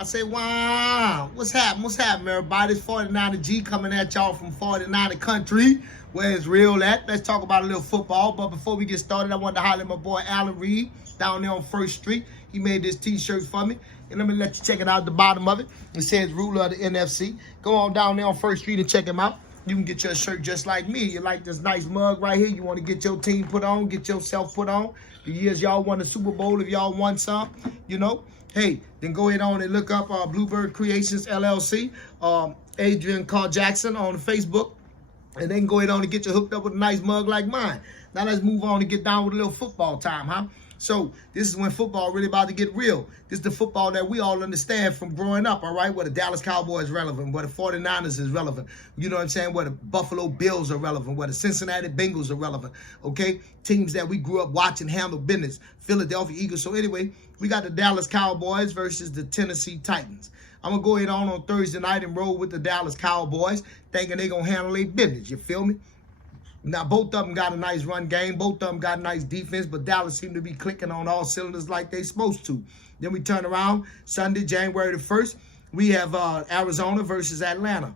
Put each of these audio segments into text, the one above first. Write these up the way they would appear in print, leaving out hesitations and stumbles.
I say, wow, what's happening? What's happening, everybody? It's 49G coming at y'all from 49 country, where it's real at. Let's talk about a little football. But before we get started, I wanted to holler at my boy Alan Reed down there on First Street. He made this t-shirt for me. And let me let you check it out at the bottom of it. It says ruler of the NFC. Go on down there on First Street and check him out. You can get your shirt just like me. You like this nice mug right here. You want to get your team put on, get yourself put on. The years y'all won the Super Bowl, if y'all won some, you know. Hey, then go ahead on and look up Bluebird Creations LLC, Adrian Carl Jackson on Facebook. And then go ahead on and get you hooked up with a nice mug like mine. Now let's move on and get down with a little football time, huh? So this is when football really about to get real. This is the football that we all understand from growing up, all right? Where the Dallas Cowboys is relevant, where the 49ers is relevant. You know what I'm saying? Where the Buffalo Bills are relevant, where the Cincinnati Bengals are relevant, okay? Teams that we grew up watching handle business. Philadelphia Eagles. So anyway, we got the Dallas Cowboys versus the Tennessee Titans. I'm going to go ahead on Thursday night and roll with the Dallas Cowboys, thinking they're going to handle their business. You feel me? Now, both of them got a nice run game. Both of them got a nice defense, but Dallas seemed to be clicking on all cylinders like they supposed to. Then we turn around Sunday, January the 1st. We have Arizona versus Atlanta.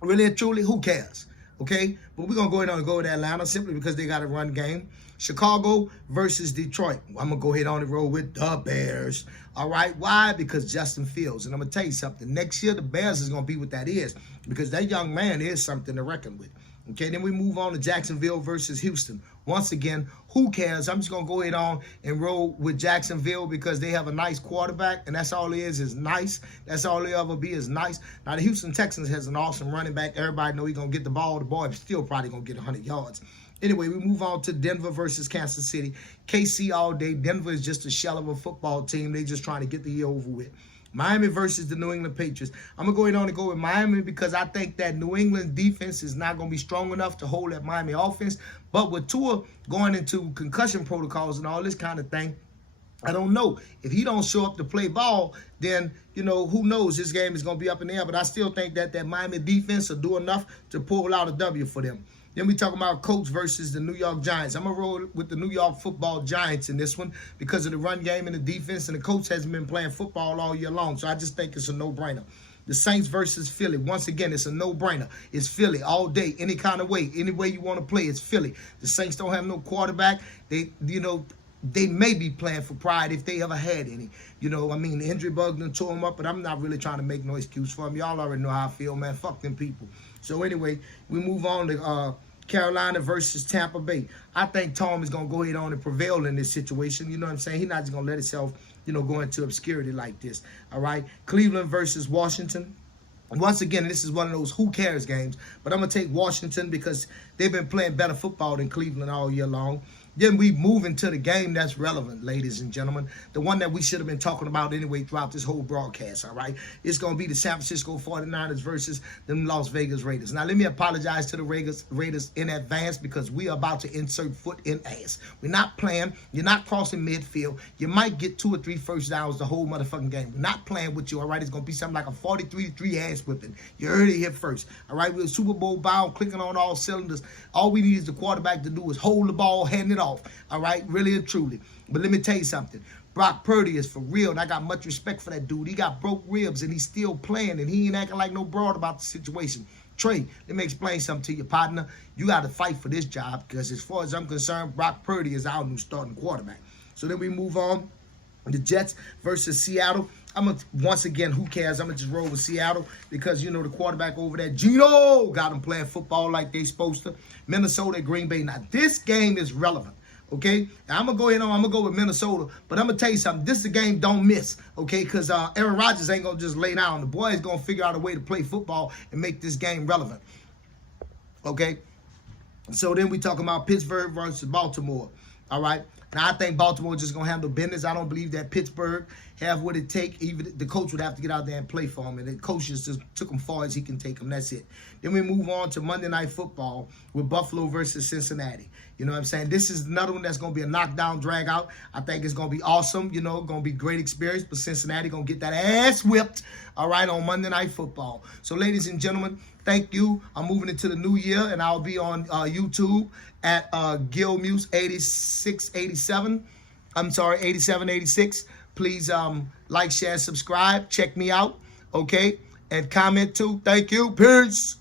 Really and truly, who cares? Okay? But we're going to go ahead and go with Atlanta simply because they got a run game. Chicago versus Detroit. I'm going to go ahead on and roll with the Bears. All right? Why? Because Justin Fields. And I'm going to tell you something. Next year, the Bears is going to be what that is because that young man is something to reckon with. Okay, then we move on to Jacksonville versus Houston. Once again, who cares? I'm just going to go ahead on and roll with Jacksonville because they have a nice quarterback, and that's all it is nice. That's all they'll ever be is nice. Now, the Houston Texans has an awesome running back. Everybody know he's going to get the ball. The boy is still probably going to get 100 yards. Anyway, we move on to Denver versus Kansas City. KC all day. Denver is just a shell of a football team. They just trying to get the year over with. Miami versus the New England Patriots. I'm going to go ahead on and go with Miami because I think that New England defense is not going to be strong enough to hold that Miami offense. But with Tua going into concussion protocols and all this kind of thing, I don't know. If he don't show up to play ball, then, you know, who knows? This game is going to be up in the air. But I still think that Miami defense will do enough to pull out a W for them. Then we talk about Colts versus the New York Giants. I'm going to roll with the New York football Giants in this one because of the run game and the defense, and the Colts hasn't been playing football all year long, so I just think it's a no-brainer. The Saints versus Philly. Once again, it's a no-brainer. It's Philly all day, any kind of way. Any way you want to play, it's Philly. The Saints don't have no quarterback. They may be playing for pride if they ever had any. You know, I mean, the injury bug done tore them up, but I'm not really trying to make no excuse for them. Y'all already know how I feel, man. Fuck them people. So anyway, we move on to Carolina versus Tampa Bay. I think Tom is going to go ahead on and prevail in this situation. You know what I'm saying? He's not just going to let himself, you know, go into obscurity like this. All right? Cleveland versus Washington. Once again, this is one of those who cares games, but I'm going to take Washington because they've been playing better football than Cleveland all year long. Then we move into the game that's relevant, ladies and gentlemen. The one that we should have been talking about anyway throughout this whole broadcast, all right? It's going to be the San Francisco 49ers versus the Las Vegas Raiders. Now, let me apologize to the Raiders in advance because we are about to insert foot in ass. We're not playing. You're not crossing midfield. You might get 2 or 3 first downs the whole motherfucking game. We're not playing with you, all right? It's going to be something like a 43-3 ass whipping. You heard it here first, all right? We're Super Bowl bound, clicking on all cylinders. All we need is the quarterback to do is hold the ball, hand it off, all right, really and truly. But let me tell you something. Brock Purdy is for real, and I got much respect for that dude. He got broke ribs, and he's still playing, and he ain't acting like no broad about the situation. Trey, let me explain something to you, partner. You got to fight for this job because as far as I'm concerned, Brock Purdy is our new starting quarterback. So then we move on. The Jets versus Seattle. Once again, who cares? I'm going to just roll with Seattle because, you know, the quarterback over there, Geno, got them playing football like they supposed to. Minnesota, Green Bay. Now, this game is relevant, okay? Now, I'm going to go ahead on. I'm going to go with Minnesota, but I'm going to tell you something. This is a game don't miss, okay? Because Aaron Rodgers ain't going to just lay down. The boy is going to figure out a way to play football and make this game relevant, okay? So then we talking about Pittsburgh versus Baltimore, all right? Now, I think Baltimore is just going to handle business. I don't believe that Pittsburgh have what it take. Even the coach would have to get out there and play for him. And the coach just took him far as he can take him. That's it. Then we move on to Monday Night Football with Buffalo versus Cincinnati. You know what I'm saying? This is another one that's going to be a knockdown, drag out. I think it's going to be awesome. You know, going to be great experience. But Cincinnati going to get that ass whipped, all right, on Monday Night Football. So, ladies and gentlemen, thank you. I'm moving into the new year, and I'll be on YouTube at Gil Muse 8687. I'm sorry, 8786. Please like, share, subscribe. Check me out, okay? And comment too. Thank you. Peace.